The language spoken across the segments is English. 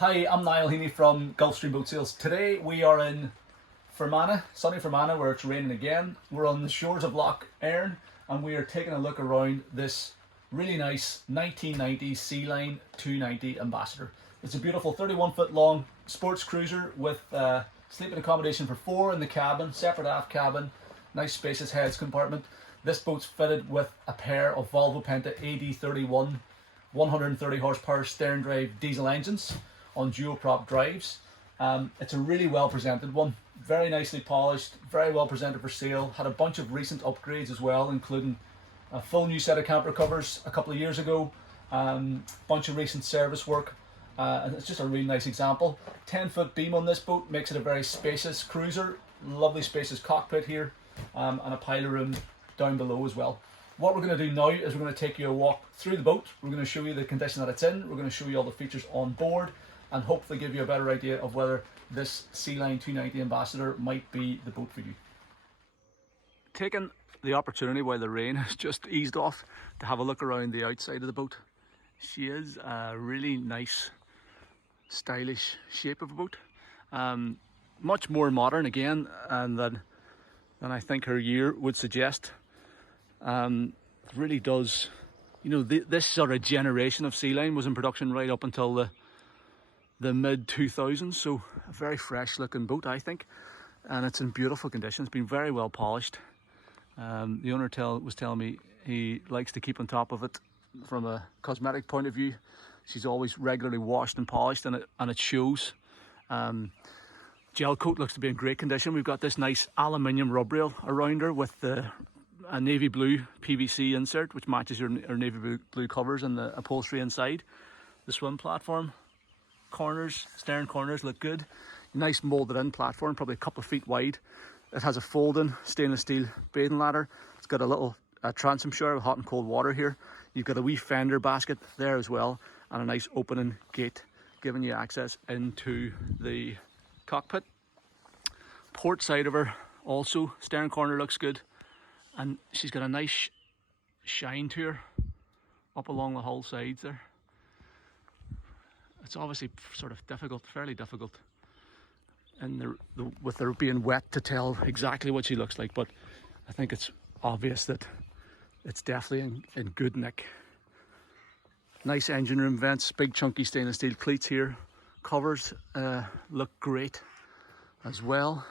Hi, I'm Niall Heaney from Gulfstream Boat Sales. Today we are in Fermanagh, sunny Fermanagh, where it's raining again. We're on the shores of Loch Earn and we are taking a look around this really nice 1990 Sealine 290 Ambassador. It's a beautiful 31-foot long sports cruiser with sleeping accommodation for four in the cabin, separate aft cabin, nice spacious heads compartment. This boat's fitted with a pair of Volvo Penta AD31 130 horsepower stern drive diesel engines on dual prop drives. It's a really well presented one, very nicely polished, very well presented for sale. Had a bunch of recent upgrades as well, including a full new set of camper covers a couple of years ago, bunch of recent service work, and it's just a really nice example. 10-foot beam on this boat makes it a very spacious cruiser, lovely spacious cockpit here, and a pilot room down below as well. What we're going to do now is we're going to take you a walk through the boat. We're going to show you the condition that it's in. We're going to show you all the features on board and hopefully give you a better idea of whether this Sealine 290 Ambassador might be the boat for you. Taking the opportunity while the rain has just eased off to have a look around the outside of the boat. She is a really nice, stylish shape of a boat. Much more modern again than I think her year would suggest. It really does, you know, this sort of generation of Sealine was in production right up until the mid 2000s, so a very fresh looking boat, I think, and it's in beautiful condition. It's been very well polished. The owner was telling me he likes to keep on top of it from a cosmetic point of view. She's always regularly washed and polished, and it shows. Gel coat looks to be in great condition. We've got this nice aluminium rub rail around her with a navy blue PVC insert, which matches her navy blue covers and the upholstery inside. The swim platform, stern corners look good. Nice moulded in platform, probably a couple of feet wide. It has a folding stainless steel bathing ladder. It's got a little transom shower with hot and cold water here. You've got a wee fender basket there as well, and a nice opening gate giving you access into the cockpit. Port side of her also, stern corner looks good, and she's got a nice shine to her up along the hull sides there. It's obviously sort of difficult, fairly difficult, and with her being wet, to tell exactly what she looks like, but I think it's obvious that it's definitely in good nick. Nice engine room vents, big chunky stainless steel cleats here. Covers look great as well.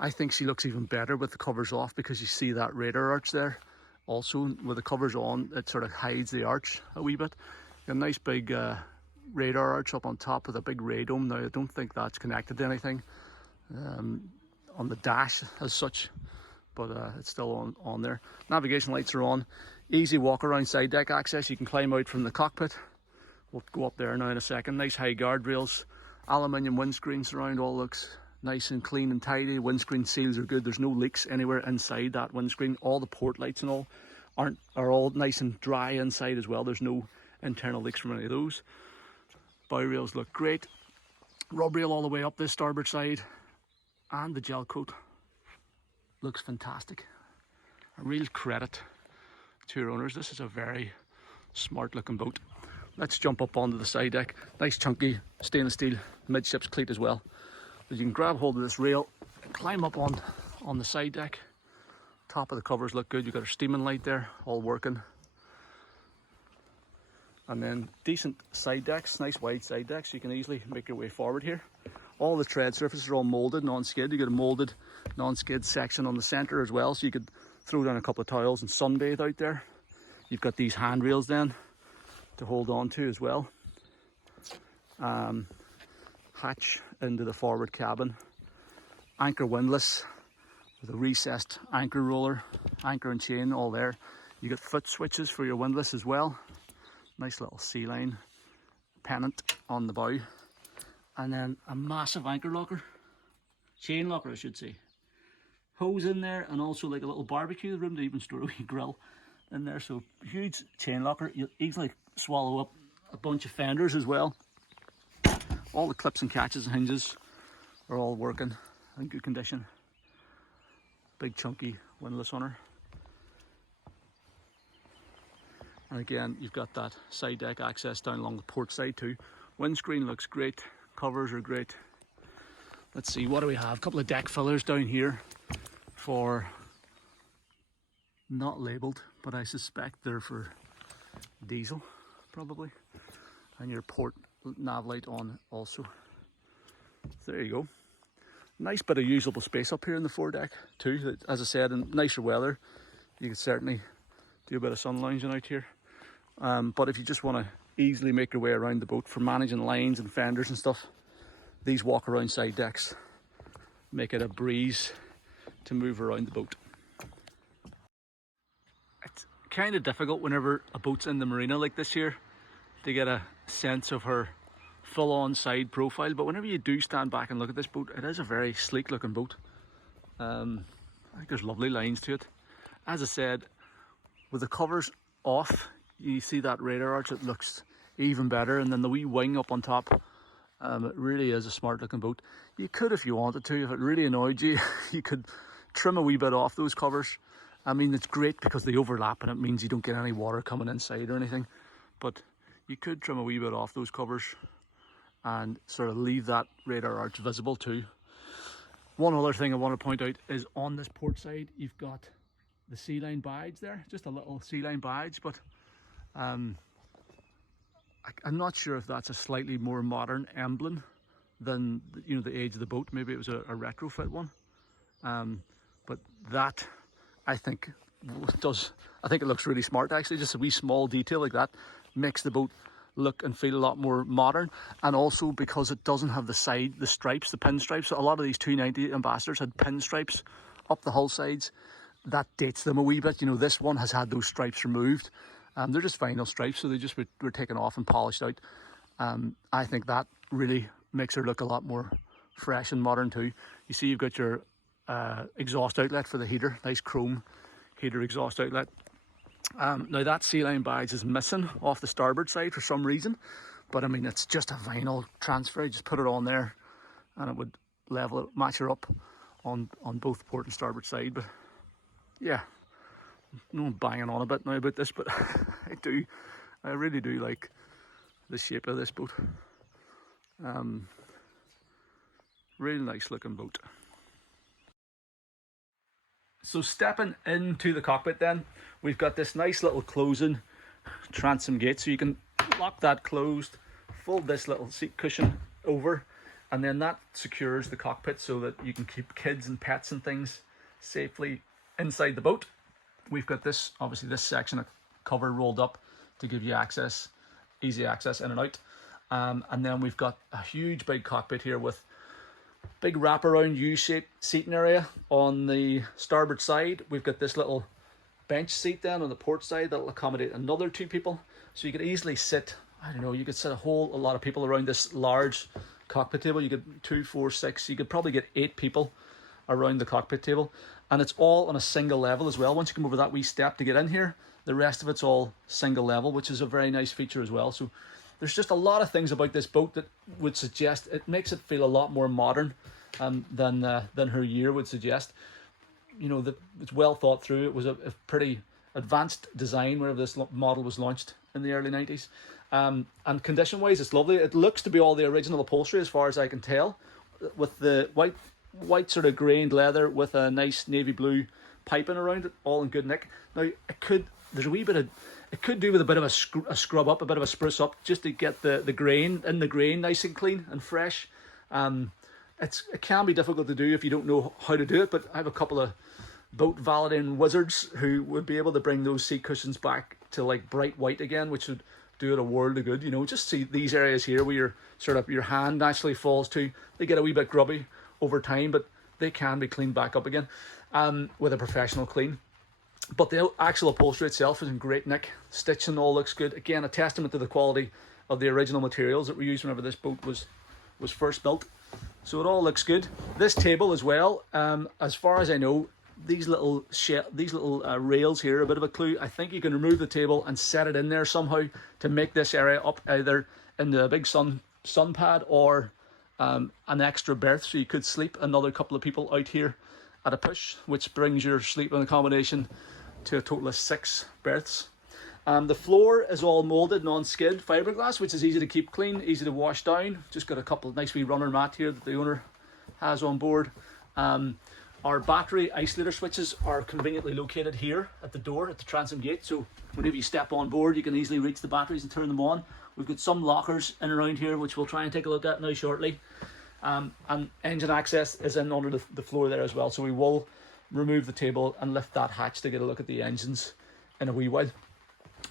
I think she looks even better with the covers off, because you see that radar arch there. Also, with the covers on, it sort of hides the arch a wee bit. Got a nice big radar arch up on top with a big radome. Now, I don't think that's connected to anything on the dash as such, but it's still on there. Navigation lights are on. Easy walk around side deck access. You can climb out from the cockpit. We'll go up there now in a second. Nice high guardrails, aluminium windscreen surround, all looks nice and clean and tidy. Windscreen seals are good. There's no leaks anywhere inside that windscreen. All the port lights and all are all nice and dry inside as well. There's no internal leaks from any of those. Bow rails look great. Rub rail all the way up this starboard side, and the gel coat looks fantastic. A real credit to your owners. This is a very smart looking boat. Let's jump up onto the side deck. Nice chunky stainless steel midships cleat as well. You can grab hold of this rail, climb up on the side deck. Top of the covers look good. You've got a steaming light there, all working. And then decent side decks, nice wide side decks, so you can easily make your way forward here. All the tread surfaces are all moulded, non-skid. You've got a moulded non-skid section on the centre as well, so you could throw down a couple of towels and sunbathe out there. You've got these handrails then to hold on to as well. Hatch into the forward cabin. Anchor windlass with a recessed anchor roller, anchor and chain all there. You got foot switches for your windlass as well. Nice little Sealine pennant on the bow, and then a massive anchor locker, chain locker I should say. Hose in there, and also like a little barbecue room to even store a wee grill in there. So huge chain locker. You'll easily swallow up a bunch of fenders as well. All the clips and catches and hinges are all working in good condition. Big chunky windlass on her. And again, you've got that side deck access down along the port side too. Windscreen looks great, covers are great. Let's see, what do we have? A couple of deck fillers down here for, not labelled, but I suspect they're for diesel, probably. And your port nav light on also. So there you go. Nice bit of usable space up here in the foredeck too. As I said, in nicer weather, you could certainly do a bit of sun lounging out here. But if you just want to easily make your way around the boat for managing lines and fenders and stuff, these walk around side decks make it a breeze to move around the boat. It's kind of difficult whenever a boat's in the marina like this here to get a sense of her full-on side profile, but whenever you do stand back and look at this boat, it is a very sleek looking boat. I think there's lovely lines to it. As I said, with the covers off, you see that radar arch, it looks even better, and then the wee wing up on top, it really is a smart looking boat. You could, if you wanted to, if it really annoyed you, you could trim a wee bit off those covers. I mean, it's great because they overlap and it means you don't get any water coming inside or anything, but you could trim a wee bit off those covers and sort of leave that radar arch visible too. One other thing I want to point out is on this port side, you've got the Sealine badge there, just a little Sealine badge, but I'm not sure if that's a slightly more modern emblem than, you know, the age of the boat. Maybe it was a retrofit one, but that I think it looks really smart actually. Just a wee small detail like that makes the boat look and feel a lot more modern, and also because it doesn't have the stripes, the pinstripes. A lot of these 290 Ambassadors had pinstripes up the hull sides. That dates them a wee bit. You know, this one has had those stripes removed. They're just vinyl stripes, so they just were taken off and polished out. I think that really makes her look a lot more fresh and modern too. You see you've got your exhaust outlet for the heater, nice chrome heater exhaust outlet. Now that Sealine badge is missing off the starboard side for some reason, but I mean, it's just a vinyl transfer. You just put it on there and it would level it, match her up on both port and starboard side. But yeah, no banging on a bit now about this, but I really do like the shape of this boat. Really nice looking boat. So stepping into the cockpit then, we've got this nice little closing transom gate, so you can lock that closed, fold this little seat cushion over, and then that secures the cockpit so that you can keep kids and pets and things safely inside the boat. We've got this, obviously this section of cover rolled up to give you access, easy access in and out. And then we've got a huge big cockpit here with big wraparound U-shaped seating area on the starboard side. We've got this little bench seat then on the port side that'll accommodate another 2 people. So you could easily sit, I don't know, you could sit a lot of people around this large cockpit table. You could 2, 4, 6, you could probably get 8 people around the cockpit table. And it's all on a single level as well. Once you come over that wee step to get in here, the rest of it's all single level, which is a very nice feature as well. So there's just a lot of things about this boat that would suggest it makes it feel a lot more modern than her year would suggest. You know, it's well thought through. It was a pretty advanced design whenever this model was launched in the early 90s. And condition wise, it's lovely. It looks to be all the original upholstery as far as I can tell, with the white sort of grained leather with a nice navy blue piping around it, all in good nick. Now it could do with a bit of a scrub up, a bit of a spruce up, just to get the grain nice and clean and fresh. It can be difficult to do if you don't know how to do it, but I have a couple of boat valeting wizards who would be able to bring those seat cushions back to like bright white again, which would do it a world of good. You know, just see these areas here where your hand naturally falls to. They get a wee bit grubby over time, but they can be cleaned back up again with a professional clean. But the actual upholstery itself is in great nick. Stitching all looks good. Again, a testament to the quality of the original materials that were used whenever this boat was first built. So it all looks good. This table as well, as far as I know, these little rails here are a bit of a clue. I think you can remove the table and set it in there somehow to make this area up either in the big sun pad or an extra berth, so you could sleep another couple of people out here at a push, which brings your sleeping accommodation to a total of 6 berths. The floor is all moulded non-skid fiberglass, which is easy to keep clean, easy to wash down. Just got a couple of nice wee runner mat here that the owner has on board. Our battery isolator switches are conveniently located here at the door at the transom gate, so whenever you step on board you can easily reach the batteries and turn them on. We've got some lockers in around here which we'll try and take a look at now shortly. And engine access is in under the floor there as well, so we will remove the table and lift that hatch to get a look at the engines in a wee while.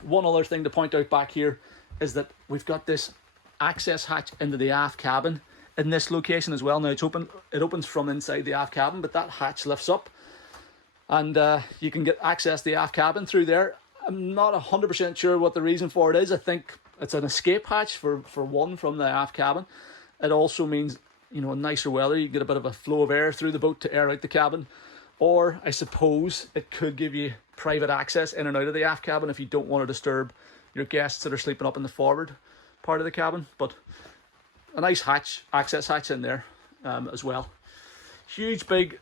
One other thing to point out back here is that we've got this access hatch into the aft cabin in this location as well. Now it's open, it opens from inside the aft cabin, but that hatch lifts up and you can get access to the aft cabin through there. I'm not 100% sure what the reason for it is. I think it's an escape hatch for one from the aft cabin. It also means, you know, nicer weather, you get a bit of a flow of air through the boat to air out the cabin. Or I suppose it could give you private access in and out of the aft cabin if you don't want to disturb your guests that are sleeping up in the forward part of the cabin. But a nice hatch, access hatch in there as well. Huge big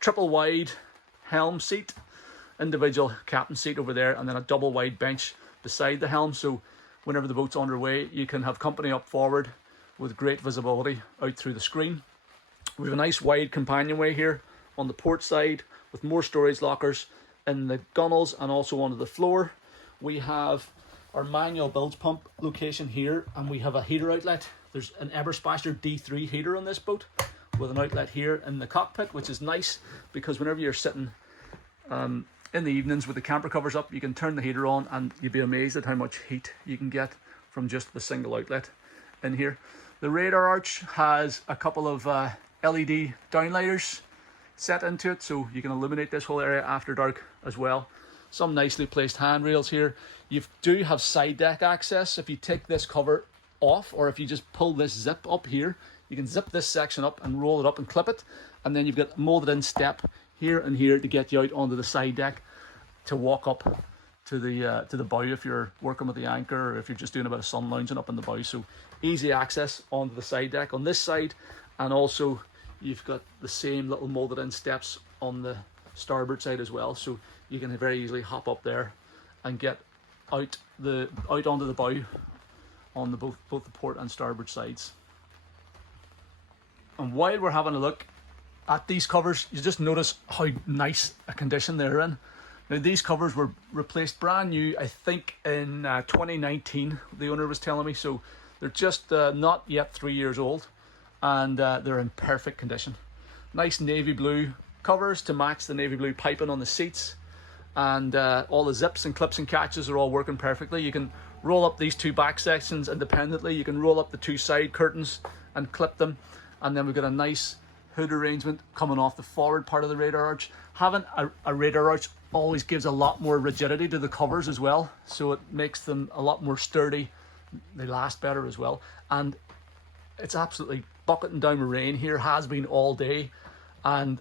triple wide helm seat, individual captain seat over there, and then a double wide bench beside the helm, so whenever the boat's underway you can have company up forward with great visibility out through the screen. We have a nice wide companionway here on the port side with more storage lockers in the gunnels and also onto the floor. We have our manual bilge pump location here, and we have a heater outlet. There's an Eberspacher D3 heater on this boat with an outlet here in the cockpit, which is nice because whenever you're sitting in the evenings with the camper covers up, you can turn the heater on and you'd be amazed at how much heat you can get from just the single outlet in here. The radar arch has a couple of LED downlighters set into it, so you can illuminate this whole area after dark as well. Some nicely placed handrails here. You do have side deck access. If you take this cover off, or if you just pull this zip up here, you can zip this section up and roll it up and clip it, and then you've got molded in step here and here to get you out onto the side deck to walk up to the bow if you're working with the anchor, or if you're just doing a bit of sun lounging up in the bow. So easy access onto the side deck on this side, and also you've got the same little molded in steps on the starboard side as well, so you can very easily hop up there and get out onto the bow on the both the port and starboard sides. And while we're having a look at these covers, you just notice how nice a condition they're in. Now these covers were replaced brand new, I think in 2019, the owner was telling me, so they're just not yet 3 years old, and they're in perfect condition. Nice navy blue covers to match the navy blue piping on the seats, and all the zips and clips and catches are all working perfectly. You can roll up these two back sections independently, you can roll up the two side curtains and clip them, and then we've got a nice hood arrangement coming off the forward part of the radar arch. Having a radar arch always gives a lot more rigidity to the covers as well, so it makes them a lot more sturdy, they last better as well. And it's absolutely bucketing down with rain here, has been all day, and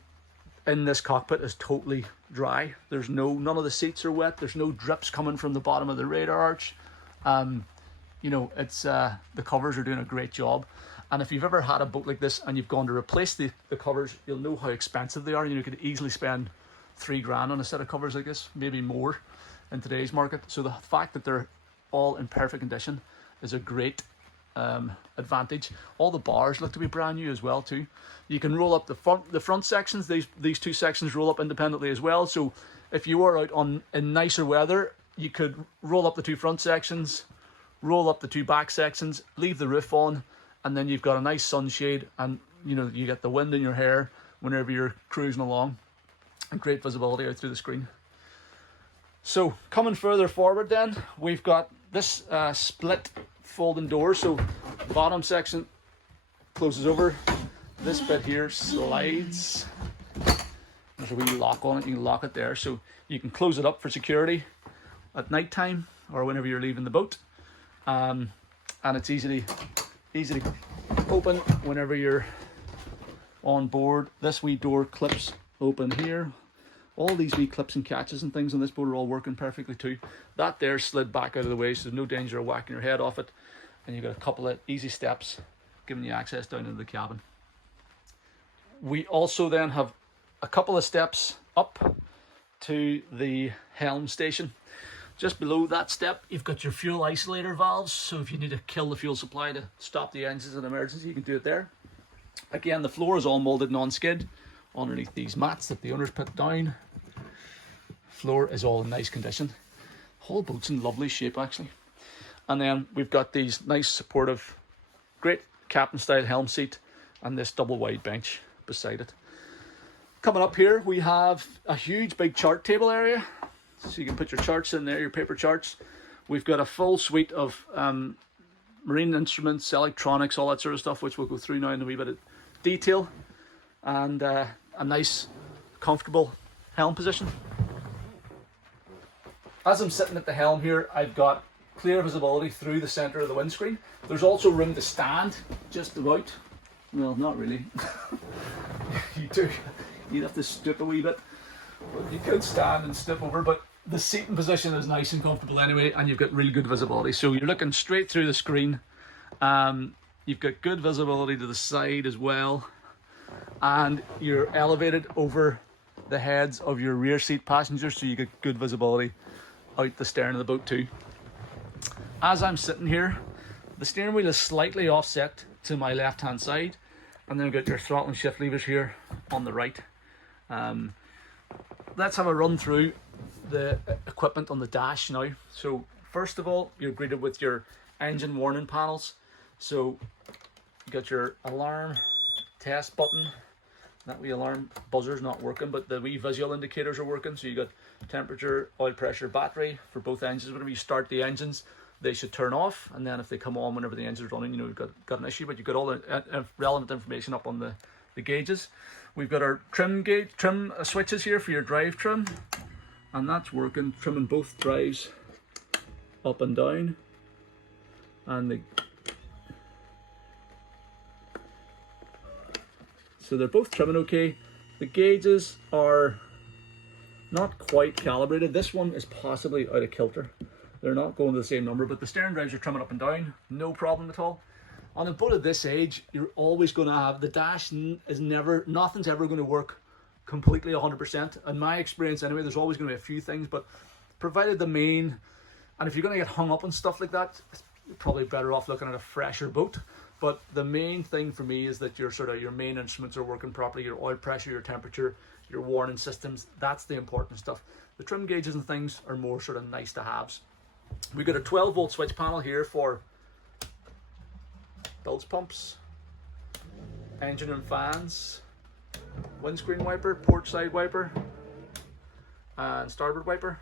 in this cockpit is totally dry. There's none of the seats are wet, there's no drips coming from the bottom of the radar arch. You know, it's the covers are doing a great job. And if you've ever had a boat like this and you've gone to replace the covers, you'll know how expensive they are. You know, you could easily spend $3 grand on a set of covers like this, maybe more in today's market. So the fact that they're all in perfect condition is a great advantage. All the bars look to be brand new as well too. You can roll up the front sections. These two sections roll up independently as well. So if you were out in nicer weather, you could roll up the two front sections, roll up the two back sections, leave the roof on, and then you've got a nice sunshade, and you know, you get the wind in your hair whenever you're cruising along, and great visibility out through the screen. So coming further forward then, we've got this split folding door. So the bottom section closes over, this bit here slides, there's a wee lock on it, you can lock it there, so you can close it up for security at night time or whenever you're leaving the boat, and it's easy to open whenever you're on board. This wee door clips open here. All these wee clips and catches and things on this boat are all working perfectly too. That there slid back out of the way, so there's no danger of whacking your head off it, and you've got a couple of easy steps giving you access down into the cabin. We also then have a couple of steps up to the helm station. Just below that step, you've got your fuel isolator valves. So if you need to kill the fuel supply to stop the engines in an emergency, you can do it there. Again, the floor is all molded non-skid underneath these mats that the owners put down. Floor is all in nice condition. Whole boat's in lovely shape actually. And then we've got these nice supportive, great captain style helm seat and this double wide bench beside it. Coming up here, we have a huge big chart table area. So you can put your charts in there, your paper charts. We've got a full suite of marine instruments, electronics, all that sort of stuff, which we'll go through now in a wee bit of detail. And a nice, comfortable helm position. As I'm sitting at the helm here, I've got clear visibility through the centre of the windscreen. There's also room to stand just about. Well, not really. You'd have to stoop a wee bit. But you could stand and step over, but the seating position is nice and comfortable anyway, and you've got really good visibility. So you're looking straight through the screen. You've got good visibility to the side as well, and you're elevated over the heads of your rear seat passengers, so you get good visibility out the stern of the boat too. As I'm sitting here, the steering wheel is slightly offset to my left hand side, and then we've got your throttle and shift levers here on the right. Let's have a run through the equipment on the dash now. So first of all, you're greeted with your engine warning panels. So you got your alarm test button. That wee alarm buzzer's not working, but the wee visual indicators are working. So you got temperature, oil pressure, battery for both engines. Whenever you start the engines, they should turn off, and then if they come on whenever the engine's running, you know you've got an issue. But you've got all the relevant information up on the gauges. We've got our trim switches here for your drive trim, and that's working, trimming both drives up and down. And so they're both trimming okay. The gauges are not quite calibrated. This one is possibly out of kilter. They're not going to the same number, but the stern drives are trimming up and down, no problem at all. On a boat of this age, you're always going to have, the dash is never, nothing's ever going to work completely 100%. In my experience anyway, there's always going to be a few things, but provided the main, and if you're going to get hung up on stuff like that, you're probably better off looking at a fresher boat. But the main thing for me is that your main instruments are working properly, your oil pressure, your temperature, your warning systems, that's the important stuff. The trim gauges and things are more sort of nice to haves. We've got a 12 volt switch panel here for bilge pumps, engine and fans, windscreen wiper, port side wiper, and starboard wiper.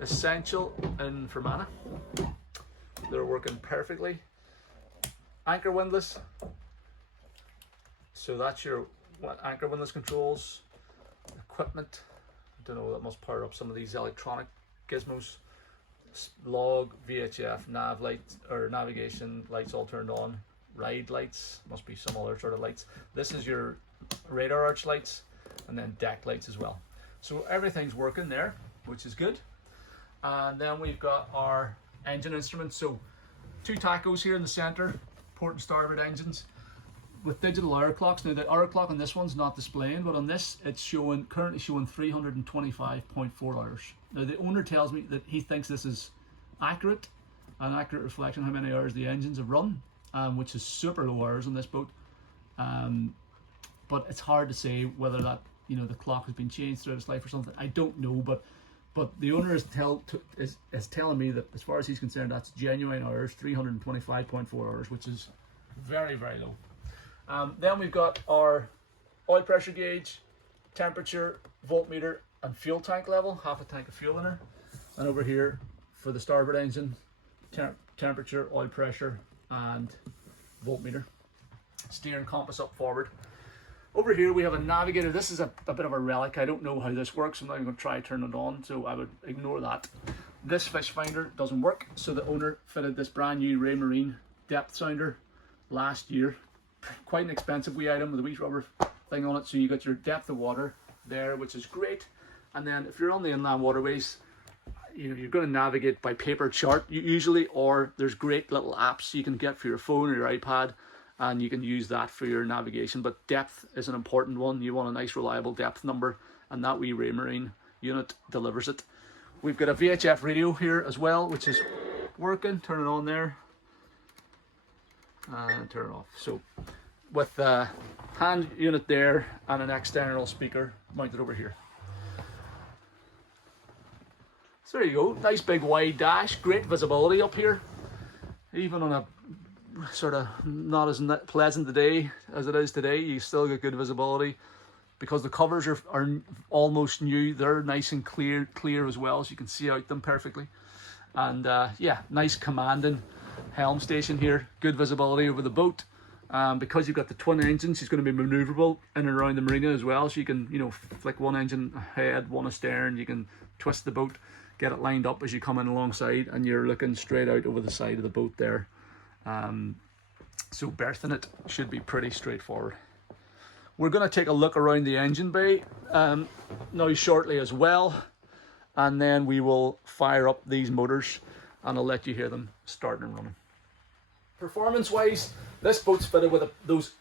Essential in Fermanagh. They're working perfectly. Anchor windlass. So that's your anchor windlass controls. Equipment. I don't know, that must power up some of these electronic gizmos. Log, VHF, nav lights or navigation lights all turned on. Ride lights, must be some other sort of lights. This is your radar arch lights, and then deck lights as well. So everything's working there, which is good. And then we've got our engine instruments. So 2 tachos here in the center, port and starboard engines with digital hour clocks. Now the hour clock on this one's not displaying, but on this it's currently showing 325.4 hours. Now the owner tells me that he thinks this is accurate, an accurate reflection of how many hours the engines have run, which is super low hours on this boat. But it's hard to say whether that, you know, the clock has been changed throughout its life or something. I don't know, but the owner is telling me that as far as he's concerned, that's genuine hours, 325.4 hours, which is very, very low. Then we've got our oil pressure gauge, temperature, voltmeter, and fuel tank level, half a tank of fuel in her. And over here for the starboard engine, temperature, oil pressure, and voltmeter. Steering compass up forward. Over here we have a navigator. This is a bit of a relic. I don't know how this works. I'm not even going to try turning it on, so I would ignore that. This fish finder doesn't work, so the owner fitted this brand new Ray Marine depth sounder last year. Quite an expensive wee item with a wee rubber thing on it, so you got your depth of water there, which is great. And then if you're on the inland waterways, you know, you're going to navigate by paper chart usually, or there's great little apps you can get for your phone or your iPad, and you can use that for your navigation. But depth is an important one. You want a nice reliable depth number, and that wee Ray Marine unit delivers it. We've got a VHF radio here as well, which is working. Turn it on there and turn it off. So with a hand unit there and an external speaker mounted over here. So there you go, nice big wide dash, great visibility up here. Even on a sort of not as pleasant today as it is today, you still get good visibility because the covers are almost new. They're nice and clear as well, so you can see out them perfectly. And yeah, nice commanding helm station here, good visibility over the boat. Because you've got the twin engines, it's going to be maneuverable in and around the marina as well, so you can, you know, flick one engine ahead, one astern. You can twist the boat, get it lined up as you come in alongside, and you're looking straight out over the side of the boat there. So berthing it should be pretty straightforward. We're going to take a look around the engine bay now shortly as well, and then we will fire up these motors and I'll let you hear them starting and running. Performance wise, this boat's fitted with those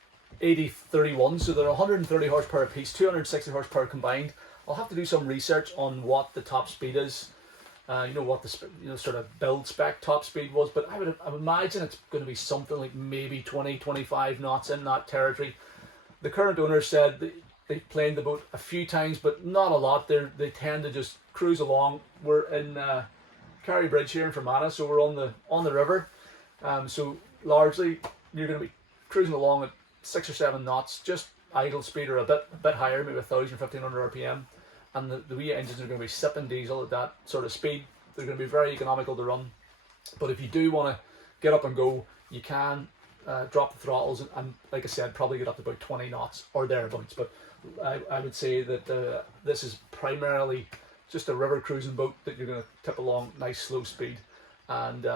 80-31, so they're 130 horsepower apiece, 260 horsepower combined. I'll have to do some research on what the top speed is, you know, what the sort of build spec top speed was, but I would imagine it's going to be something like maybe 20-25 knots in that territory. The current owner said that they planed the boat a few times, but not a lot. They tend to just cruise along. We're in Carry Bridge here in Fermanagh, so we're on the river. So largely you're going to be cruising along at 6 or 7 knots, just idle speed or a bit higher, maybe 1,000-1,500 RPM. And the wee engines are going to be sipping diesel at that sort of speed. They're going to be very economical to run. But if you do want to get up and go, you can drop the throttles and like I said, probably get up to about 20 knots or thereabouts. But I would say that this is primarily just a river cruising boat that you're going to tip along nice slow speed and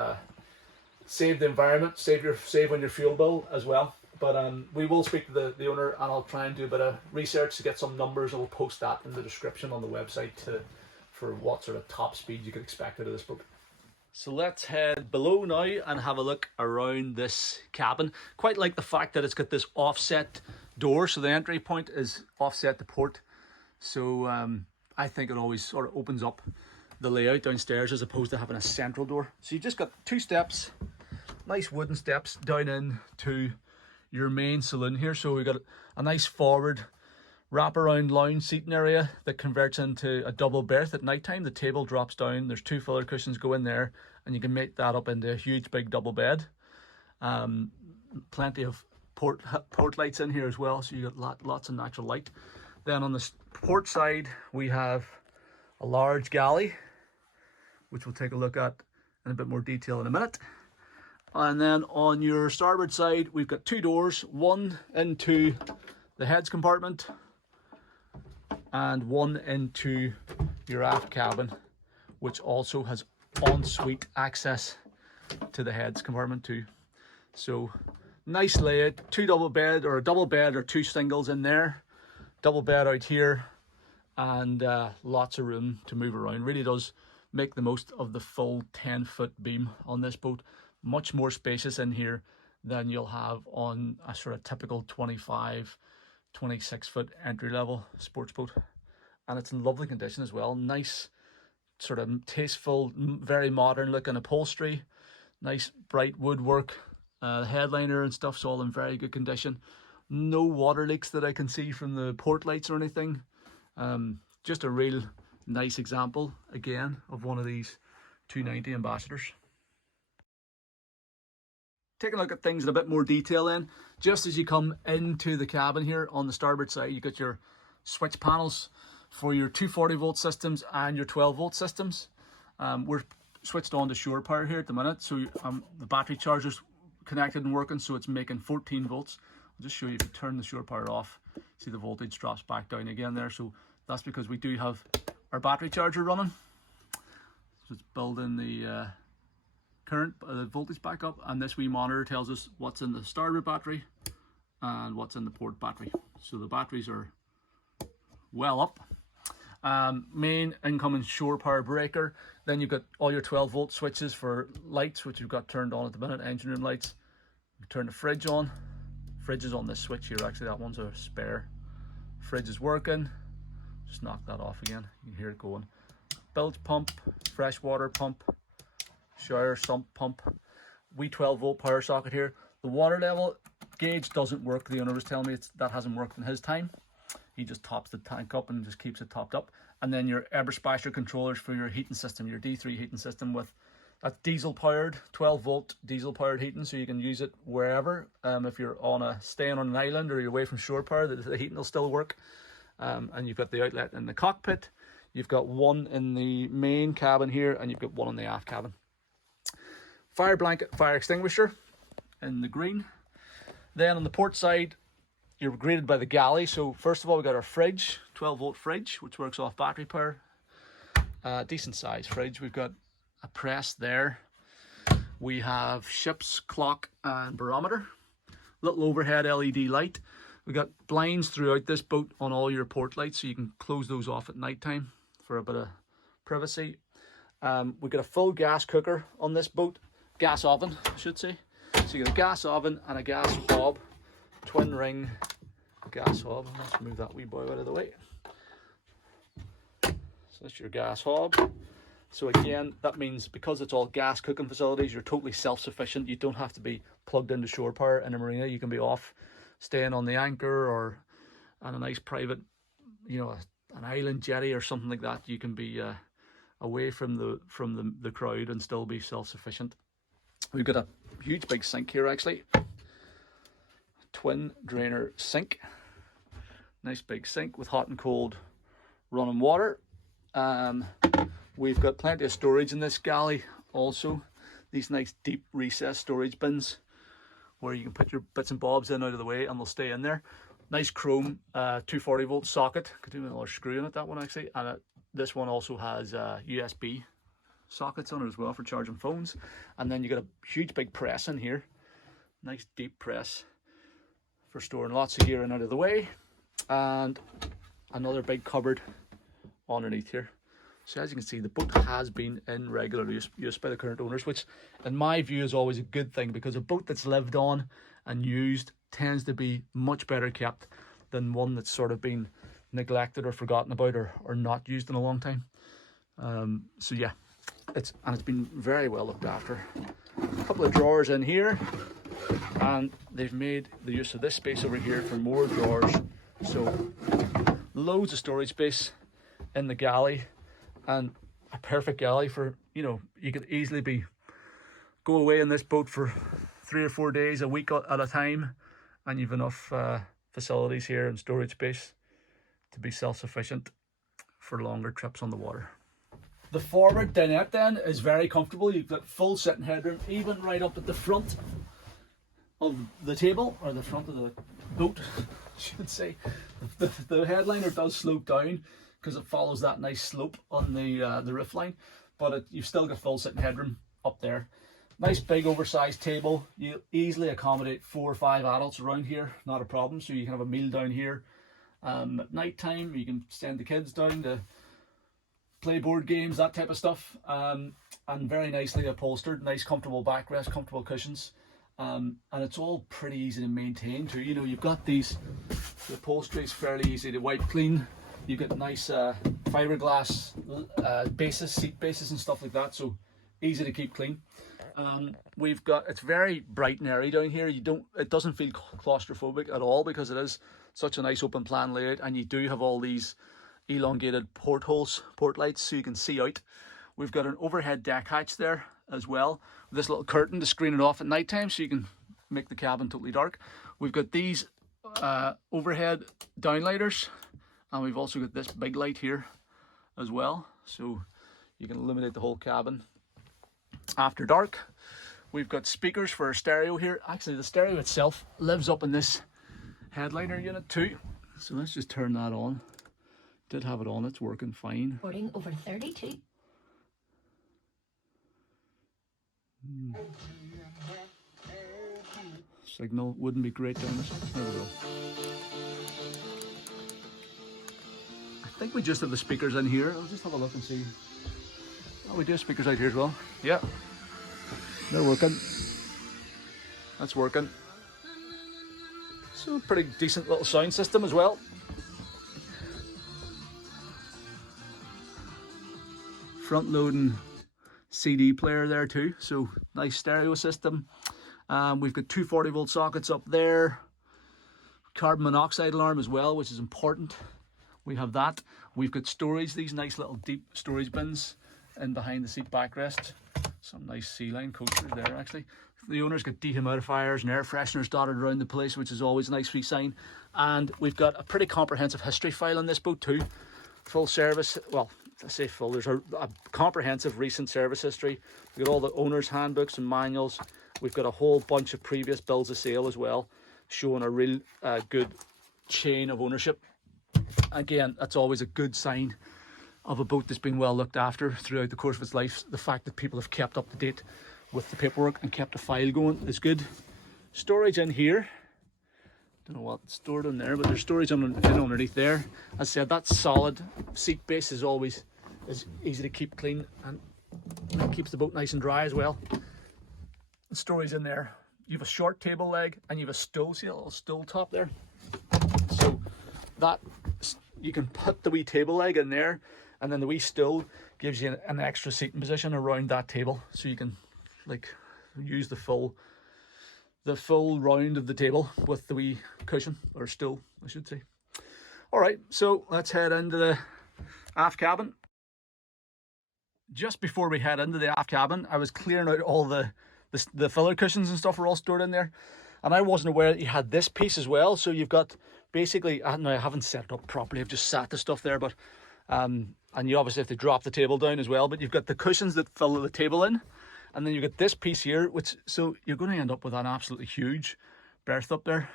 save the environment, save on your fuel bill as well. But we will speak to the owner, and I'll try and do a bit of research to get some numbers, and we'll post that in the description on the website for what sort of top speed you could expect out of this boat. So let's head below now and have a look around this cabin. Quite like the fact that it's got this offset door, so the entry point is offset to port. So I think it always sort of opens up the layout downstairs as opposed to having a central door. So you just got 2 steps, nice wooden steps down into your main saloon here. So we've got a nice forward wraparound lounge seating area that converts into a double berth at night time. The table drops down, there's 2 filler cushions go in there, and you can make that up into a huge big double bed. Plenty of port lights in here as well, so you got lots of natural light. Then on the port side we have a large galley, which we'll take a look at in a bit more detail in a minute. And then on your starboard side we've got 2 doors, one into the heads compartment and one into your aft cabin, which also has ensuite access to the heads compartment too. So nice layout, 2 double bed or a double bed or 2 singles in there, double bed out here, and lots of room to move around. Really does make the most of the full 10-foot beam on this boat. Much more spacious in here than you'll have on a sort of typical 25-26 foot entry level sports boat. And it's in lovely condition as well. Nice sort of tasteful, very modern looking upholstery, nice bright woodwork, headliner and stuff's all in very good condition. No water leaks that I can see from the port lights or anything. Just a real nice example again of one of these 290 Ambassadors. Taking a look at things in a bit more detail then, just as you come into the cabin here on the starboard side, you got your switch panels for your 240 volt systems and your 12 volt systems. We're switched on to shore power here at the minute, so the battery charger's connected and working, so it's making 14 volts. I'll just show you, if you turn the shore power off, see the voltage drops back down again there, so that's because we do have our battery charger running. So it's building the current voltage back up, and this wee monitor tells us what's in the starboard battery and what's in the port battery. So the batteries are well up. Main incoming shore power breaker. Then you've got all your 12 volt switches for lights, which you've got turned on at the minute, engine room lights. You turn the fridge on. Fridge is on this switch here, actually that one's a spare. Fridge is working. Just knock that off again, you can hear it going. bilge pump, freshwater pump, shower sump pump, wee 12-volt power socket here. The water level gauge doesn't work. The owner was telling me that hasn't worked in his time. He just tops the tank up and just keeps it topped up. And then your Eberspacher controllers for your heating system, your D3 heating system with that's diesel powered, 12-volt diesel powered heating, so you can use it wherever. If you're staying on an island or you're away from shore power, the heating will still work. And you've got the outlet in the cockpit. You've got one in the main cabin here, and you've got one in the aft cabin. Fire blanket, fire extinguisher in the green. Then on the port side, you're greeted by the galley. So first of all, we've got our fridge, 12-volt fridge, which works off battery power. Decent size fridge. We've got a press there. We have ship's clock and barometer. Little overhead LED light. We've got blinds throughout this boat on all your port lights, so you can close those off at night time for a bit of privacy. We've got a full gas cooker on this boat. Gas oven, I should say. So you got a gas oven and a gas hob. Twin ring gas hob. Let's move that wee boy out of the way. So that's your gas hob. So again, that means because it's all gas cooking facilities, you're totally self-sufficient. You don't have to be plugged into shore power in a marina. You can be off staying on the anchor or on a nice private, you know, an island jetty or something like that. You can be away from the crowd and still be self-sufficient. We've got a huge big sink here actually. Twin drainer sink. Nice big sink with hot and cold running water. We've got plenty of storage in this galley also. These nice deep recessed storage bins where you can put your bits and bobs in out of the way and they'll stay in there. Nice chrome 240-volt socket. Could do another screw in it, that one actually. And this one also has USB sockets on it as well for charging phones. And then you got a huge big press in here. Nice deep press for storing lots of gear in out of the way. And another big cupboard underneath here. So as you can see, the boat has been in regular use by the current owners, which in my view is always a good thing, because a boat that's lived on and used tends to be much better kept than one that's sort of been neglected or forgotten about or not used in a long time. So yeah, it's been very well looked after. A couple of drawers in here, and they've made the use of this space over here for more drawers. So loads of storage space in the galley. And a perfect galley for, you know, you could easily go away in this boat for 3 or 4 days, a week at a time, and you've enough facilities here and storage space to be self-sufficient for longer trips on the water. The forward dinette then is very comfortable. You've got full sitting headroom, even right up at the front of the table, or the front of the boat, I should say. The headliner does slope down because it follows that nice slope on the roof line, but you've still got full sitting headroom up there. Nice big oversized table. You easily accommodate 4 or 5 adults around here, not a problem. So you can have a meal down here. At night time you can send the kids down to play board games, that type of stuff. And very nicely upholstered, nice comfortable backrest, comfortable cushions. And it's all pretty easy to maintain too. You know, you've got the upholstery is fairly easy to wipe clean. You've got nice fiberglass bases, seat bases and stuff like that, so easy to keep clean. It's very bright and airy down here. It doesn't feel claustrophobic at all because it is such a nice open plan layout, and you do have all these elongated portholes, port lights, so you can see out. We've got an overhead deck hatch there as well, with this little curtain to screen it off at night time so you can make the cabin totally dark. We've got these overhead downlighters. And we've also got this big light here as well, so you can illuminate the whole cabin after dark. We've got speakers for our stereo here. Actually, the stereo itself lives up in this headliner unit too. So let's just turn that on. Did have it on, it's working fine. Recording over 32. Signal wouldn't be great down this. There we go. I think we just have the speakers in here. I'll just have a look and see. Oh, we do have speakers out here as well. Yeah, they're working. That's working. So pretty decent little sound system as well. front loading CD player there too, so nice stereo system. We've got 240 volt sockets up there, carbon monoxide alarm as well, which is important. We have that. We've got storage, these nice little deep storage bins in behind the seat backrest. Some nice Sealine coasters there actually. The owner's got dehumidifiers and air fresheners dotted around the place, which is always a nice free sign. And we've got a pretty comprehensive history file on this boat too. Full service, well, I say full, there's a comprehensive recent service history. We've got all the owner's handbooks and manuals. We've got a whole bunch of previous bills of sale as well, showing a real good chain of ownership. Again, that's always a good sign of a boat that's been well looked after throughout the course of its life. The fact that people have kept up to date with the paperwork and kept a file going is good. Storage in here. Don't know what's stored in there, but there's storage underneath there. As I said, that solid seat base is easy to keep clean, and it keeps the boat nice and dry as well. The storage in there. You have a short table leg and you have a stool, see a little stool top there? So that you can put the wee table leg in there, and then the wee stool gives you an extra seating position around that table, so you can like use the full round of the table with the wee cushion, or stool I should say. All right, so let's head into the aft cabin. Just before we head into the aft cabin, I was clearing out all the filler cushions and stuff are all stored in there, and I wasn't aware that you had this piece as well. So you've got basically, no, I haven't set it up properly, I've just sat the stuff there, but and you obviously have to drop the table down as well, but you've got the cushions that fill the table in, and then you've got this piece here, so you're going to end up with an absolutely huge berth up there,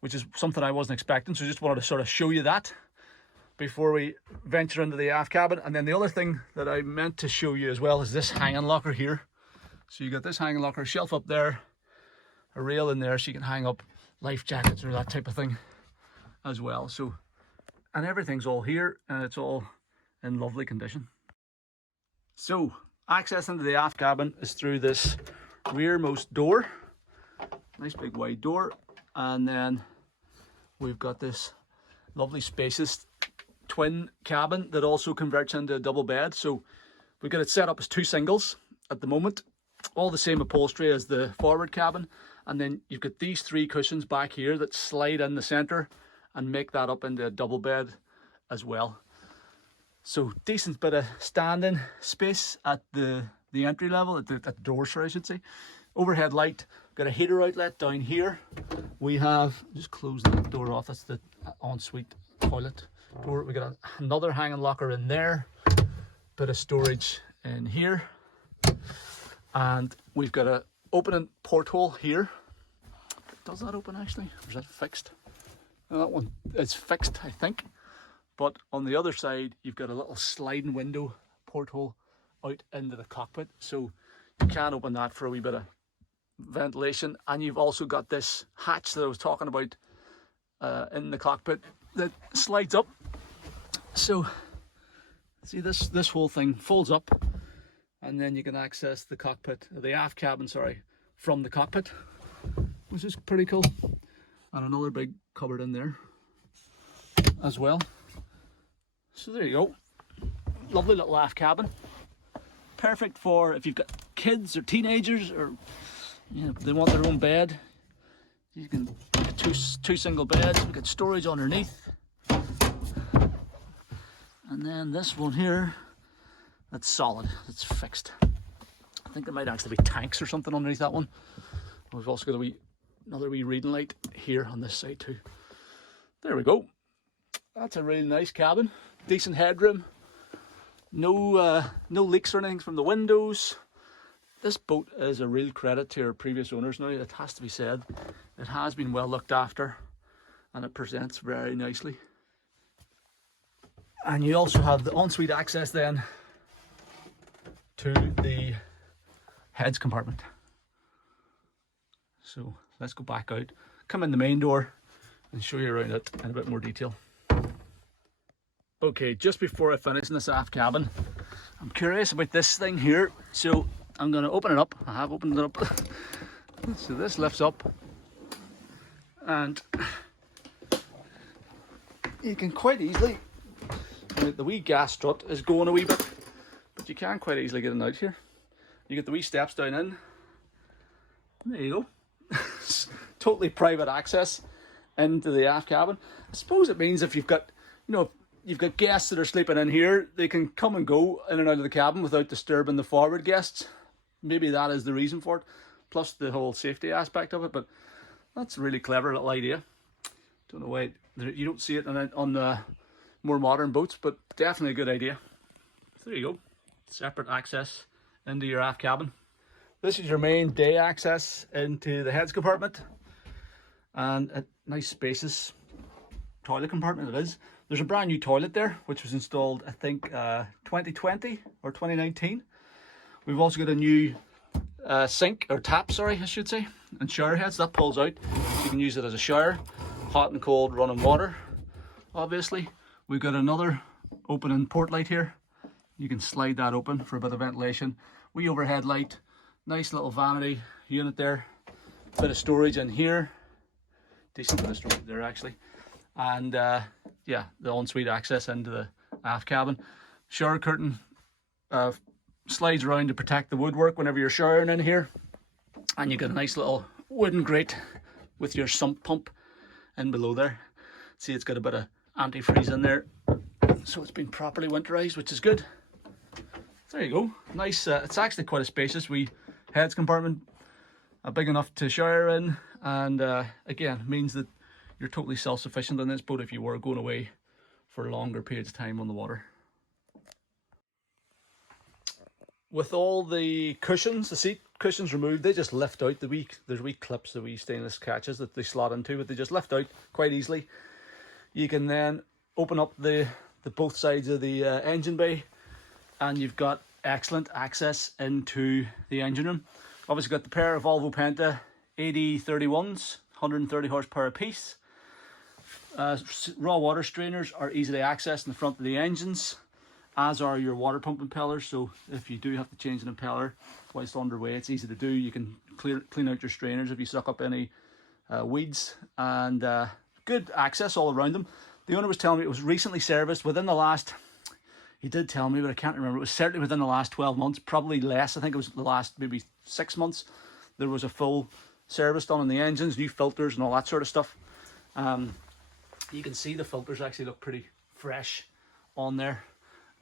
which is something I wasn't expecting. So just wanted to sort of show you that before we venture into the aft cabin. And then the other thing that I meant to show you as well is this hanging locker here. So you got this hanging locker, shelf up there, a rail in there so you can hang up life jackets or that type of thing as well. So, and everything's all here and it's all in lovely condition. So access into the aft cabin is through this rearmost door, nice big wide door, and then we've got this lovely spacious twin cabin that also converts into a double bed. So we've got it set up as two singles at the moment, all the same upholstery as the forward cabin, and then you've got these three cushions back here that slide in the center and make that up into a double bed as well. So decent bit of standing space at the entry level, at the door, sorry, I should say. Overhead light, got a heater outlet down here. We have, just close that door off, that's the ensuite toilet door. We got another hanging locker in there, bit of storage in here, and we've got a opening porthole here. Does that open actually, or is that fixed? No, that one is fixed, I think. But on the other side, you've got a little sliding window porthole out into the cockpit. So you can open that for a wee bit of ventilation. And you've also got this hatch that I was talking about in the cockpit that slides up. So see, this whole thing folds up, and then you can access the cockpit, the aft cabin, sorry, from the cockpit, which is pretty cool. And another big cupboard in there as well. So there you go, lovely little aft cabin, perfect for if you've got kids or teenagers, or you know, they want their own bed. You can get two single beds. We've got storage underneath, and then this one here, that's solid, it's fixed. I think there might actually be tanks or something underneath that one. We've also got another wee reading light here on this side too. There we go. That's a really nice cabin, decent headroom, no leaks or anything from the windows. This boat is a real credit to our previous owners now, it has to be said. It has been well looked after and it presents very nicely. And you also have the ensuite access then to the heads compartment. So let's go back out, come in the main door and show you around it in a bit more detail. Okay, just before I finish in this aft cabin, I'm curious about this thing here, so I'm going to open it up. I have opened it up. So this lifts up, and you can quite easily, the wee gas strut is going a wee bit, but you can quite easily get in out here. You get the wee steps down in. There you go. Totally private access into the aft cabin. I suppose it means if you've got, you know, you've got guests that are sleeping in here, they can come and go in and out of the cabin without disturbing the forward guests. Maybe that is the reason for it, plus the whole safety aspect of it. But that's a really clever little idea. Don't know why you don't see it on the more modern boats, but definitely a good idea. So there you go, separate access into your aft cabin. This is your main day access into the heads compartment, and a nice spacious toilet compartment it is. There's a brand new toilet there, which was installed, I think, 2020 or 2019. We've also got a new sink, or tap, sorry, I should say, and shower heads. That pulls out, so you can use it as a shower, hot and cold running water, obviously. We've got another opening port light here. You can slide that open for a bit of ventilation. Wee overhead light, nice little vanity unit there. Bit of storage in here. Decent bit of storage there, actually. And yeah, the ensuite access into the aft cabin. Shower curtain slides around to protect the woodwork whenever you're showering in here. And you got a nice little wooden grate with your sump pump in below there. See, it's got a bit of antifreeze in there, so it's been properly winterized, which is good. There you go. Nice. It's actually quite a spacious wee heads compartment, big enough to shower in, and again, means that you're totally self-sufficient on this boat if you were going away for longer periods of time on the water. With all the cushions, the seat cushions removed, they just lift out. There's wee clips, the wee stainless catches that they slot into, but they just lift out quite easily. You can then open up the both sides of the engine bay, and you've got excellent access into the engine room. Obviously got the pair of Volvo Penta 8031s, 130 horsepower apiece. Raw water strainers are easily accessed in the front of the engines, as are your water pump impellers. So if you do have to change an impeller whilst underway, it's easy to do. You can clean out your strainers if you suck up any weeds, and good access all around them. The owner was telling me it was recently serviced within the last, he did tell me, but I can't remember. It was certainly within the last 12 months, probably less. I think it was the last maybe 6 months. There was a full service done on the engines, new filters and all that sort of stuff. You can see the filters actually look pretty fresh on there.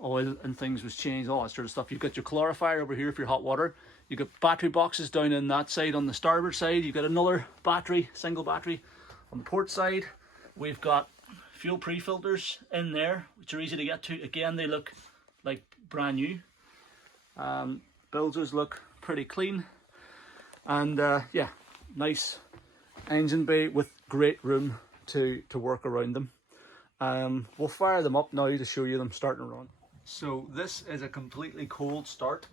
Oil and things was changed, all that sort of stuff. You've got your calorifier over here for your hot water. You've got battery boxes down in that side on the starboard side. You've got another battery, single battery on the port side. We've got fuel pre-filters in there, which are easy to get to. Again, they look like brand new. Bilges look pretty clean. And yeah, nice engine bay with great room to work around them. We'll fire them up now to show you them starting to run. So this is a completely cold start.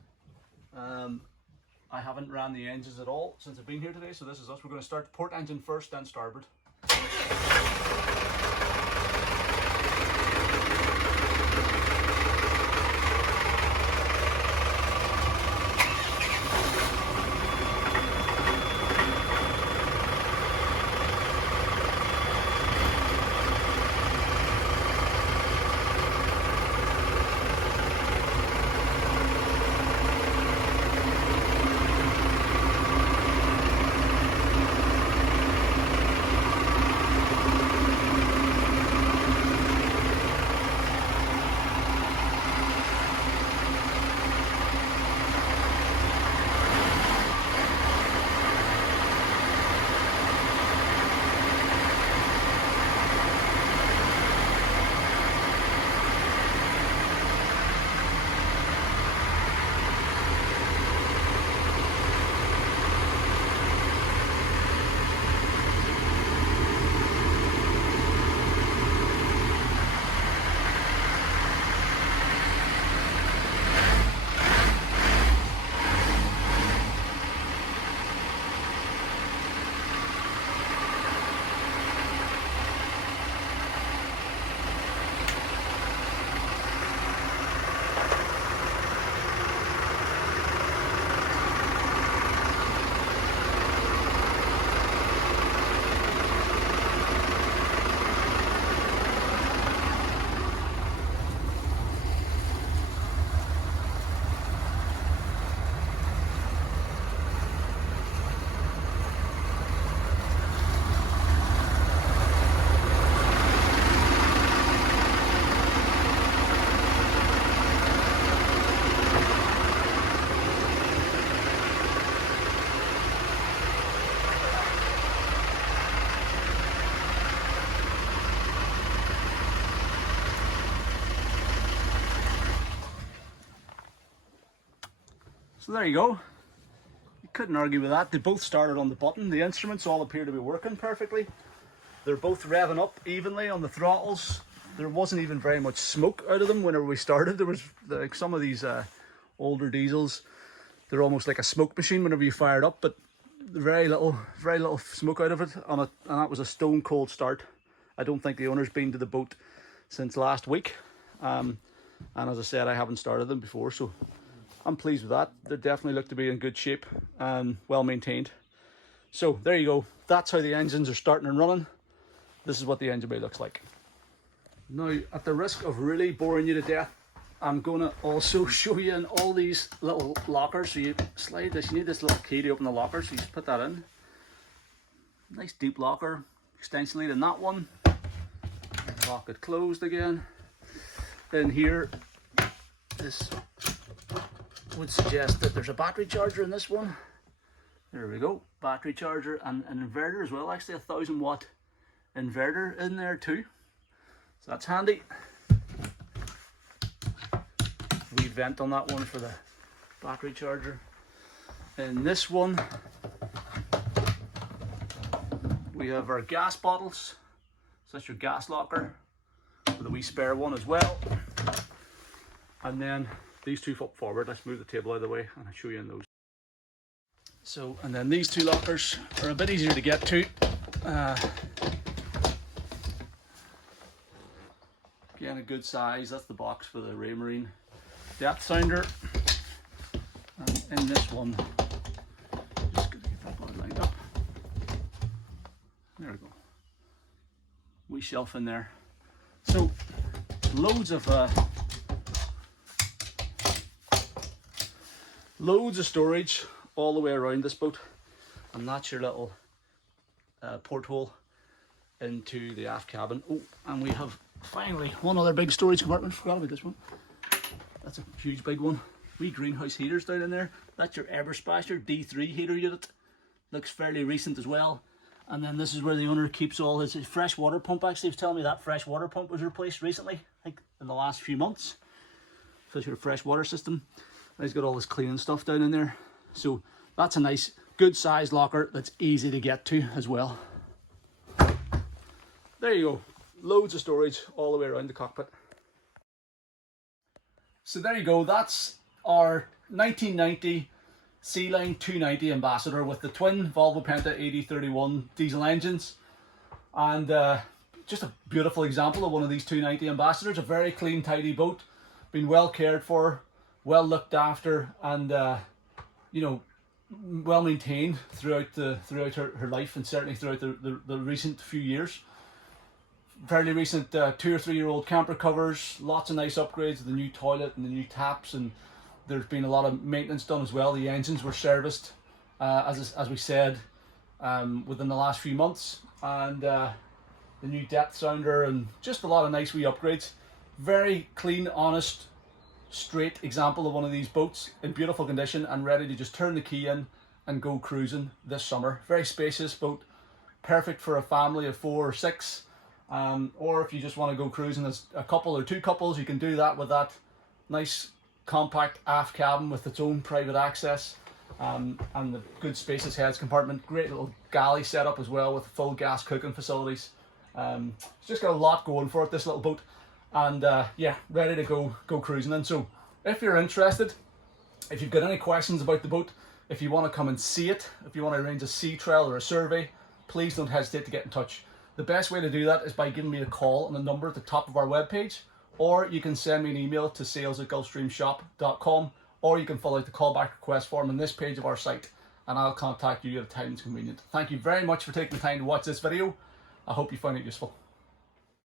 I haven't ran the engines at all since I've been here today, so this is us. We're going to start the port engine first, then starboard. So there you go. You couldn't argue with that. They both started on the button. The instruments all appear to be working perfectly. They're both revving up evenly on the throttles. There wasn't even very much smoke out of them whenever we started. There was like some of these older diesels, they're almost like a smoke machine whenever you fire it up, but very little smoke out of it, and that was a stone cold start. I don't think the owner's been to the boat since last week, and as I said, I haven't started them before, so I'm pleased with that. They definitely look to be in good shape and well maintained. So there you go, that's how the engines are starting and running. This is what the engine bay looks like. Now, at the risk of really boring you to death, I'm going to also show you in all these little lockers. So you slide this, you need this little key to open the locker, so you just put that in. Nice deep locker, extension lead in that one. Lock it closed again. In here, this would suggest that there's a battery charger in this one. There we go, battery charger and an inverter as well, actually a 1000 watt inverter in there too. So that's handy. Wee vent on that one for the battery charger. In this one, we have our gas bottles. So that's your gas locker with a wee spare one as well. And then these two up forward. Let's move the table out of the way and I'll show you in those. So, and then these two lockers are a bit easier to get to. Again, a good size. That's the box for the Raymarine depth sounder. And in this one, just gonna get that one lined up. There we go. Wee shelf in there. So loads of storage all the way around this boat, and that's your little porthole into the aft cabin. Oh, and we have finally one other big storage compartment. Forgot about this one. That's a huge big one. Wee greenhouse heaters down in there. That's your Eberspasher D3 heater unit. Looks fairly recent as well. And then this is where the owner keeps all his fresh water pump. Actually, he was telling me that fresh water pump was replaced recently, I think in the last few months. So it's your fresh water system. And he's got all his cleaning stuff down in there. So that's a nice, good size locker that's easy to get to as well. There you go. Loads of storage all the way around the cockpit. So there you go, that's our 1990 Sealine 290 Ambassador with the twin Volvo Penta 8031 diesel engines. And just a beautiful example of one of these 290 Ambassadors. A very clean, tidy boat, been well cared for, well looked after, and you know, well maintained throughout her life, and certainly throughout the recent few years. Fairly recent 2 or 3 year old camper covers, lots of nice upgrades, the new toilet and the new taps, and there's been a lot of maintenance done as well. The engines were serviced as we said within the last few months, and the new depth sounder, and just a lot of nice wee upgrades. Very clean, honest, straight example of one of these boats in beautiful condition and ready to just turn the key in and go cruising this summer. Very spacious boat, perfect for a family of 4 or 6. Or if you just want to go cruising as a couple or 2 couples, you can do that with that nice compact aft cabin with its own private access, and the good spacious heads compartment. Great little galley setup as well with full gas cooking facilities. It's just got a lot going for it, this little boat, and yeah, ready to go cruising in. So if you're interested, if you've got any questions about the boat, if you want to come and see it, if you want to arrange a sea trial or a survey, please don't hesitate to get in touch. The best way to do that is by giving me a call on the number at the top of our webpage, or you can send me an email to sales@gulfstreamshop.com, or you can fill out the callback request form on this page of our site, and I'll contact you at a time that's convenient. Thank you very much for taking the time to watch this video. I hope you find it useful.